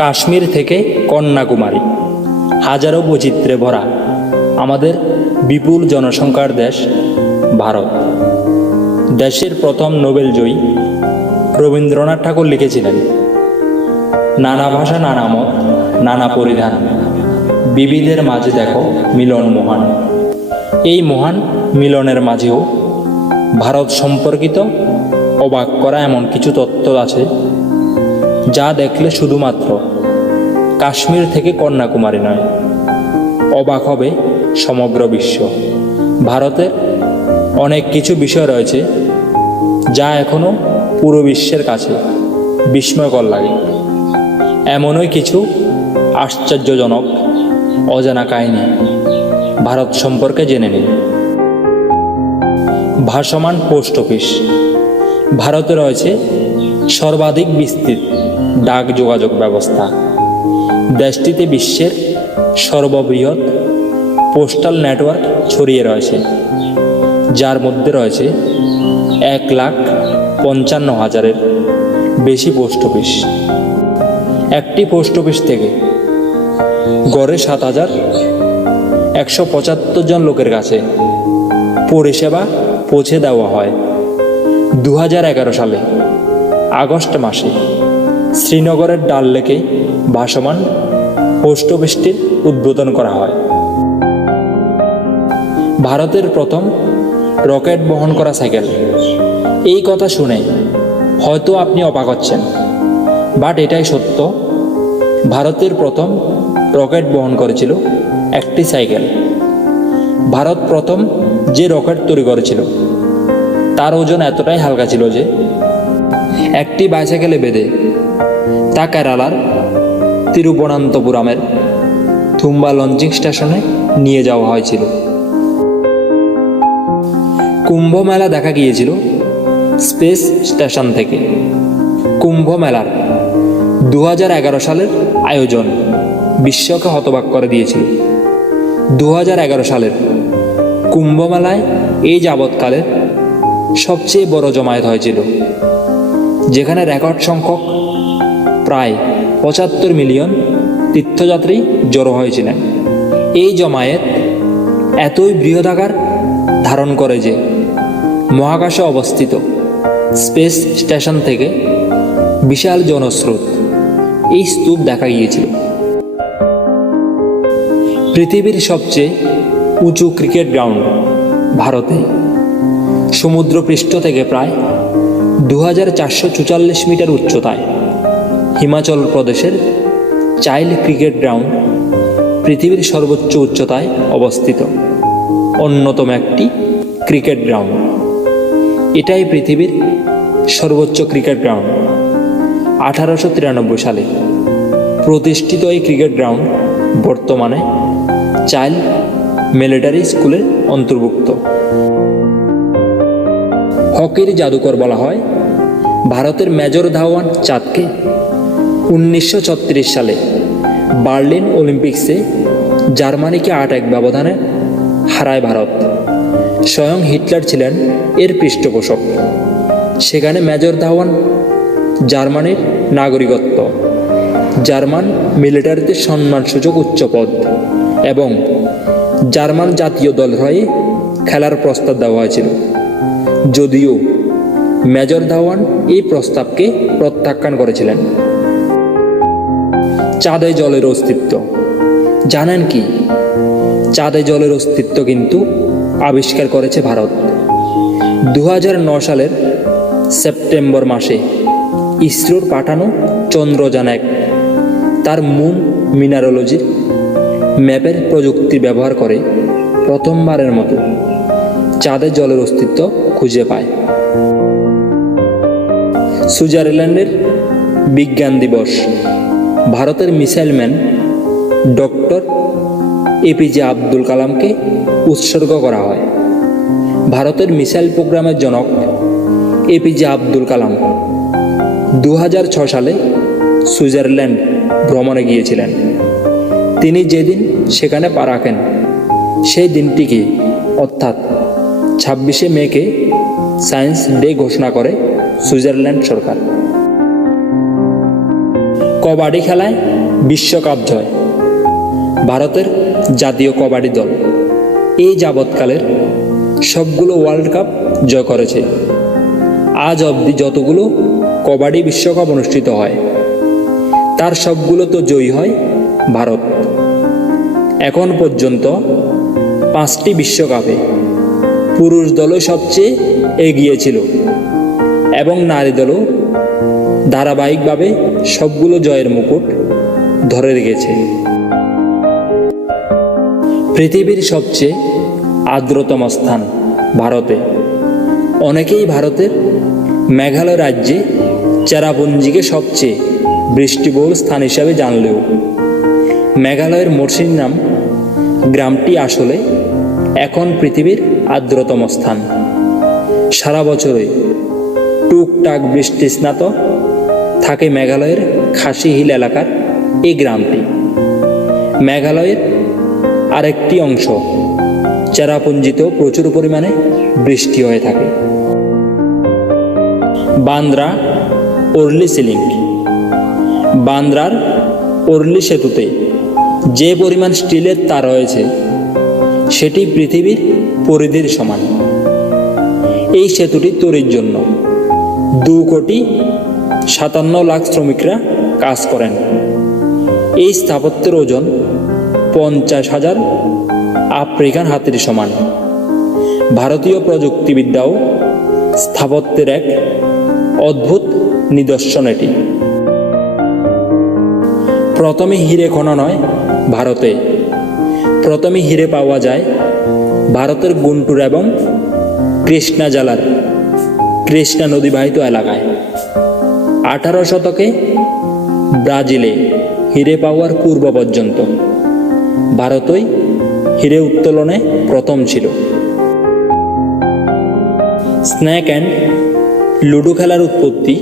কাশ্মীর থেকে কন্যাকুমারী, হাজারো বৈচিত্র্যে ভরা আমাদের বিপুল জনসংখ্যার দেশ ভারত। দেশের প্রথম নোবেলজয়ী রবীন্দ্রনাথ ঠাকুর লিখেছিলেন, নানা ভাষা নানা মত নানা পরিধান, বিবিধের মাঝে দেখো মিলন মহান। এই মহান মিলনের মাঝেও ভারত সম্পর্কিত অবাক করা এমন কিছু তথ্য আছে যা দেখলে শুধুমাত্র কাশ্মীর থেকে কন্যাকুমারী নয়, অবাক হবে সমগ্র বিশ্ব। ভারতের অনেক কিছু বিষয় রয়েছে যা এখনও পুরো বিশ্বের কাছে বিস্ময়কর লাগে। এমনই কিছু আশ্চর্যজনক অজানা কাহিনী ভারত সম্পর্কে জেনে নিন। ভাসমান পোস্ট অফিস। ভারতে রয়েছে সর্বাধিক বিস্তৃত ডাক যোগাযোগ ব্যবস্থা। দেশটিতে বিশ্বের সর্ববৃহৎ পোস্টাল নেটওয়ার্ক ছড়িয়ে রয়েছে, যার মধ্যে রয়েছে 1,55,000-এর বেশি পোস্ট অফিস। একটি পোস্ট অফিস থেকে গড়ে 7,175 জন লোকের কাছে পরিষেবা পৌঁছে দেওয়া হয়। 2011 সালে আগস্ট মাসে শ্রীনগরের ডাল লেকে ভাসমান পোস্ট অফিসটির উদ্বোধন করা হয়। ভারতের প্রথম রকেট বহন করা সাইকেল। এই কথা শুনে হয়তো আপনি অবাক হচ্ছেন, বাট এটাই সত্য। ভারতের প্রথম রকেট বহন করেছিল একটি সাইকেল। ভারত প্রথম যে রকেট তৈরি করেছিল তার ওজন এতটাই হালকা ছিল যে একটি বাইসাইকেলে বেঁধে তা কেরালার তিরুবনন্তপুরমের থুম্বা লঞ্চিং স্টেশনে নিয়ে যাওয়া হয়েছিল। কুম্ভ মেলা দেখা গিয়েছিল স্পেস স্টেশন থেকে। কুম্ভ মেলার 2011 সালের আয়োজন বিশ্বকে হতবাক করে দিয়েছিল। 2011 সালের কুম্ভ মেলায় এই যাবৎকালের সবচেয়ে বড় জমায়েত হয়েছিল, যেখানে রেকর্ড সংখ্যক প্রায় 75 মিলিয়ন তীর্থযাত্রী জড়ো হয়েছিলেন। এই জমায়েত এতই বৃহদাকার ধারণ করে যে মহাকাশে অবস্থিত স্পেস স্টেশন থেকে বিশাল জনস্রোত এই স্তূপ দেখা গিয়েছিল। পৃথিবীর সবচেয়ে উঁচু ক্রিকেট গ্রাউন্ড ভারতে। সমুদ্রপৃষ্ঠ থেকে প্রায় 2,444 মিটার উচ্চতায় হিমাচল প্রদেশের চাইল ক্রিকেট গ্রাউন্ড পৃথিবীর সর্বোচ্চ উচ্চতায় অবস্থিত অন্যতম একটি ক্রিকেট গ্রাউন্ড। এটাই পৃথিবীর সর্বোচ্চ ক্রিকেট গ্রাউন্ড। 1893 সালে প্রতিষ্ঠিত এই ক্রিকেট গ্রাউন্ড বর্তমানে চাইল্ড মিলিটারি স্কুলের অন্তর্ভুক্ত। হকির জাদুকর বলা হয় ভারতের মেজর ধাওয়ান চাঁদকে। 1936 সালে বার্লিন অলিম্পিক্সে জার্মানিকে 8-1 ব্যবধানে হারায় ভারত। স্বয়ং হিটলার ছিলেন এর পৃষ্ঠপোষক। সেখানে মেজর ধাওয়ান জার্মানির নাগরিকত্ব, জার্মান মিলিটারিতে সম্মানসূচক উচ্চপদ এবং জার্মান জাতীয় দলের হয়ে খেলার প্রস্তাব দেওয়া হয়েছিল, যদিও মেজর ধাওয়ান এই প্রস্তাবকে প্রত্যাখ্যান করেছিলেন। চাঁদে জলের অস্তিত্ব জানেন কি? চাঁদে জলের অস্তিত্ব কিন্তু আবিষ্কার করেছে ভারত। 2009 সালের সেপ্টেম্বর মাসে ইসরোর পাঠানো চন্দ্রযান-1 তার মুন মিনারোলজির ম্যাপের প্রযুক্তি ব্যবহার করে প্রথমবারের মতো চাঁদে জলের অস্তিত্ব খুঁজে পায়। সুইজারল্যান্ডের বিজ্ঞান দিবস ভারতের মিসাইলম্যান ডক্টর এপিজে আব্দুল কালামকে উৎসর্গ করা হয়। ভারতের মিসাইল প্রোগ্রামের জনক এপিজে আব্দুল কালাম 2006 সালে সুইজারল্যান্ড ভ্রমণে গিয়েছিলেন। তিনি যেদিন সেখানে পা রাখেন সেই দিনটিকে অর্থাৎ 26শে মেকে সায়েন্স ডে ঘোষণা করে সুইজারল্যান্ড সরকার। কবাডি খেলায় বিশ্বকাপ জয়, ভারতের জাতীয় কবাডি দল এই যাবৎকালের সবগুলো ওয়ার্ল্ড কাপ জয় করেছে। আজ অবধি যতগুলো কবাডি বিশ্বকাপ অনুষ্ঠিত হয় তার সবগুলো তো জয়ী হয় ভারত। এখন পর্যন্ত 5টি বিশ্বকাপে পুরুষ দলও সবচেয়ে এগিয়ে ছিল এবং নারী দলও ধারাবাহিকভাবে সবগুলো জয়ের মুকুট ধরে রেখেছে। পৃথিবীর সবচেয়ে আর্দ্রতম স্থান ভারতে। অনেকেই ভারতের মেঘালয় রাজ্যে চেরাপুঞ্জিকে সবচেয়ে বৃষ্টিবহুল স্থান হিসাবে জানলেও মেঘালয়ের মৌসিনরাম গ্রামটি আসলে এখন পৃথিবীর আর্দ্রতম স্থান। সারা বছরে টুকটাক বৃষ্টি স্নাত থাকে মেঘালয়ের খাসি হিল এলাকার এই গ্রামটি। মেঘালয়ের আরেকটি অংশ চেরাপুঞ্জিতেও প্রচুর পরিমাণে বৃষ্টি হয়ে থাকে। বান্দ্রা ওরলি সিলিং। বান্দ্রার ওরলি সেতুতে যে পরিমাণ স্টিলের তার রয়েছে সেটি পৃথিবীর পরিধির সমান। এই সেতুটি তৈরির জন্য 2,57,00,000 শ্রমিকরা কাজ করেন। এই স্থাপত্যের ওজন 50,000 আফ্রিকান হাতির সমান। ভারতীয় প্রযুক্তিবিদ্যা ও স্থাপত্যের এক অদ্ভুত নিদর্শন এটি। প্রথমে হিরে খনন হয় ভারতে। প্রথমে হিরে পাওয়া যায় ভারতের গুন্টুর এবং কৃষ্ণা জেলার কৃষ্ণা নদীবাহিত এলাকায়। 18 শতকে ব্রাজিলে হিরে পাওয়ার পূর্ব পর্যন্ত ভারতই হিরে উত্তোলনে প্রথম ছিল। স্নেক অ্যান্ড লুডো খেলার উৎপত্তি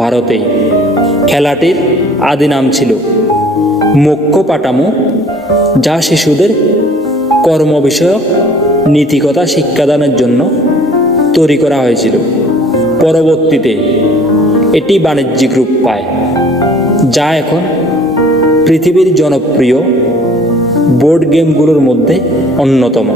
ভারতেই। খেলাটির আদি নাম ছিল মোক্ষ পাটামো, যা শিশুদের কর্ম বিষয়ক নীতিকথা শিক্ষাদানের জন্য তৈরি করা হয়েছিল। পরবর্তীতে এটি বাণিজ্যিক রূপ পায়, যা এখন পৃথিবীর জনপ্রিয় বোর্ড গেমগুলোর মধ্যে অন্যতম।